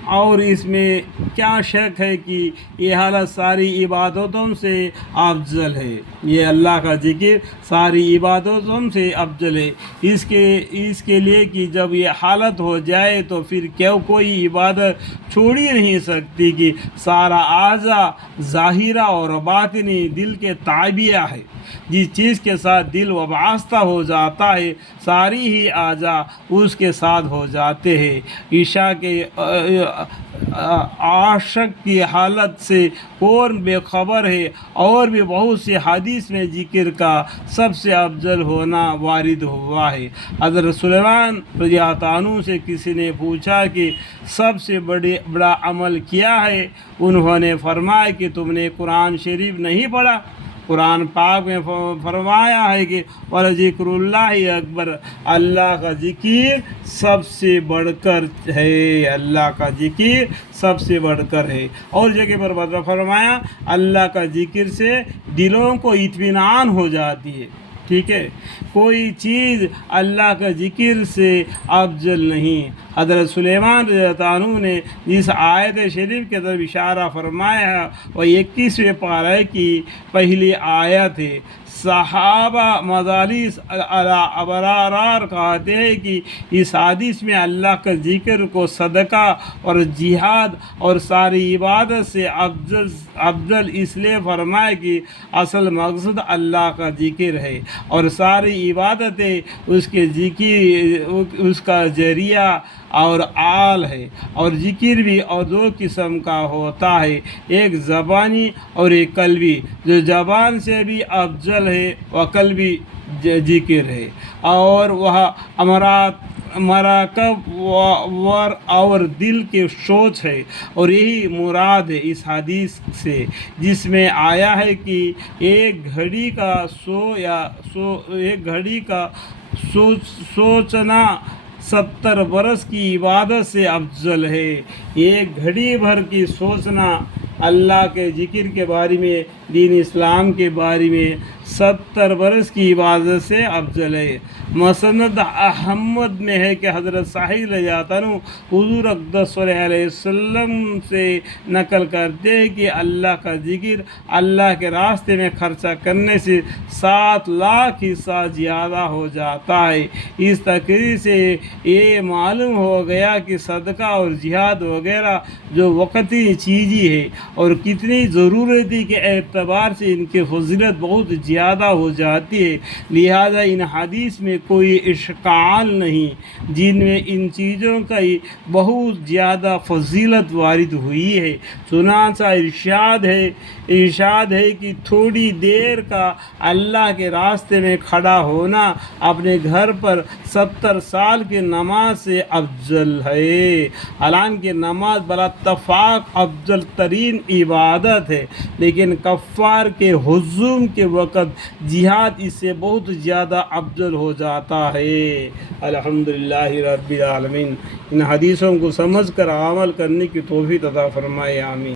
اور اس میں کیا شک ہے کہ یہ حالت ساری عبادتوں سے افضل ہے، یہ اللہ کا ذکر ساری عبادتوں سے افضل ہے، اس کے لیے کہ جب یہ حالت ہو جائے تو پھر کوئی عبادت چھوڑ ہی نہیں سکتی کہ سارا اعضاء ظاہرہ اور باطنی دل کے تابع ہے، جس چیز کے ساتھ دل وابستہ ہو جاتا ہے ساری ہی اعضاء اس کے ساتھ ہو جاتے ہیں۔ عشاء کے عاشق کی حالت سے کون بے خبر ہے؟ اور بھی بہت سے حدیث میں ذکر کا سب سے افضل ہونا وارد ہوا ہے۔ حضرت سلیمان رضی اللہ عنہ سے کسی نے پوچھا کہ سب سے بڑا عمل کیا ہے؟ انہوں نے فرمایا کہ تم نے قرآن شریف نہیں پڑھا؟ قرآن پاک میں فرمایا ہے کہ وَلَذِكْرُ اللَّهِ اکبر، اللہ کا ذکر سب سے بڑھ کر ہے، اللہ کا ذکر سب سے بڑھ کر ہے۔ اور جگہ پر فرمایا اللہ کا ذکر سے دلوں کو اطمینان ہو جاتی ہے، ٹھیک ہے، کوئی چیز اللہ کا ذکر سے افضل نہیں۔ حضرت سلیمان رضی اللہ عنہ نے جس آیت شریف کے طرف اشارہ فرمایا ہے وہ 21ویں پارے کی پہلی آیت ہے۔ صحابہ مجالس ابرار کہتے ہیں کہ اس حدیث میں اللہ کا ذکر کو صدقہ اور جہاد اور ساری عبادت سے افضل اس لیے فرمائے کہ اصل مقصد اللہ کا ذکر ہے اور ساری عبادتیں اس کے ذکر اس کا ذریعہ اور آل ہے، اور ذکر بھی اور دو قسم کا ہوتا ہے، ایک زبانی اور ایک قلبی، جو زبان سے بھی افضل ہے وہ قلبی ذکر ہے، اور وہ مراقب اور دل کے سوچ ہے، اور یہی مراد ہے اس حدیث سے جس میں آیا ہے کہ ایک گھڑی کا سوچنا 70 برس کی عبادت سے افضل ہے۔ ایک گھڑی بھر کی سوچنا اللہ کے ذکر کے بارے میں، دین اسلام کے بارے میں 70 برس کی عبادت سے افضل ہے۔ مسند احمد میں ہے کہ حضرت ساحل رضی اللہ عنہ حضور اقدس صلی اللہ علیہ وسلم سے نقل کرتے ہیں کہ اللہ کا ذکر اللہ کے راستے میں خرچہ کرنے سے 7 لاکھ حصہ زیادہ ہو جاتا ہے۔ اس تقریر سے یہ معلوم ہو گیا کہ صدقہ اور جہاد وغیرہ جو وقتی چیزیں ہے اور کتنی ضرورتی کے اعتبار سے ان کی فضیلت بہت زیادہ ہو جاتی ہے، لہذا ان حدیث میں کوئی اشکال نہیں جن میں ان چیزوں کا بہت زیادہ فضیلت وارد ہوئی ہے۔ چنانچہ ارشاد ہے کہ تھوڑی دیر کا اللہ کے راستے میں کھڑا ہونا اپنے گھر پر 70 سال کی نماز سے افضل ہے۔ حالانکہ نماز بلا اتفاق افضل ترین عبادت ہے، لیکن کفار کے ہجوم کے وقت جہاد اس سے بہت زیادہ افضل ہو جاتا ہے۔ الحمدللہ رب العالمین۔ ان حدیثوں کو سمجھ کر عمل کرنے کی توفیق عطا فرمائے، آمین۔